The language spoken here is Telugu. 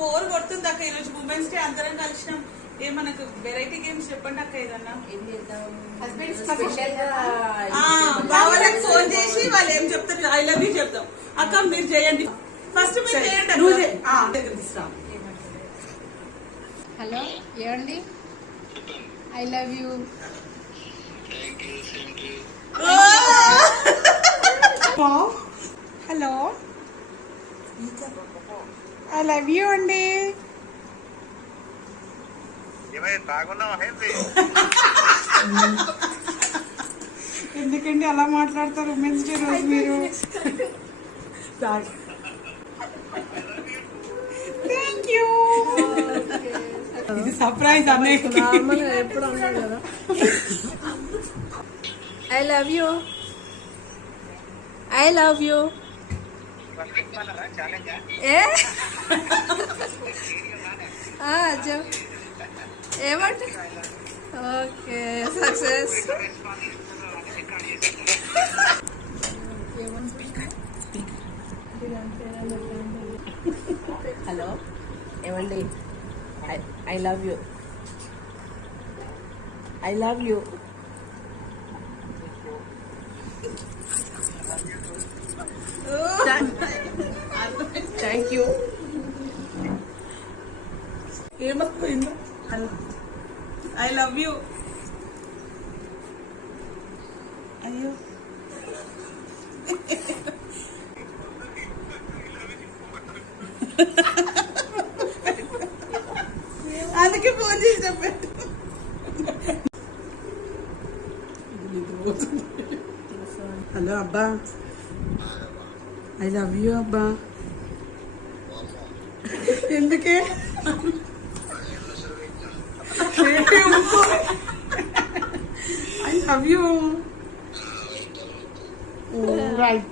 బోర్ కొడుతుంది అక్క. ఈరోజు ఉమెన్స్ డే అందరం కలిసినాం. మనకు వెరైటీ గేమ్స్ చెప్పండి అక్క. ఏదన్నా బావలకు ఫోన్ చేసి వాళ్ళు ఏం చెప్తారు, ఐ లవ్ యూ చెప్తాం. అక్క మీరు చేయండి ఫస్ట్, మీరు చేయండి. హలో ఏమండి, I love you. Hello I love you అండి. ఎందుకండి అలా మాట్లాడతారు ఉమెన్స్ డే రోజు మీరు? Thank you. ఇది సర్ప్రైజ్ అన్నయ్యకి. ఎప్పుడు అన్నా కదా I love you, I love you. ఏమంటే ఓకే సక్సెస్. హలో ఏమండి, I love you, I love you. Thank you. ఏమైపోయిందో? I love you. అయ్యో అందుకే ఫోన్ చేసి చెప్పాడు. హలో అబ్బా, ఐ లవ్ యూ అబ్బా. ఎందుకే? I love you. Right.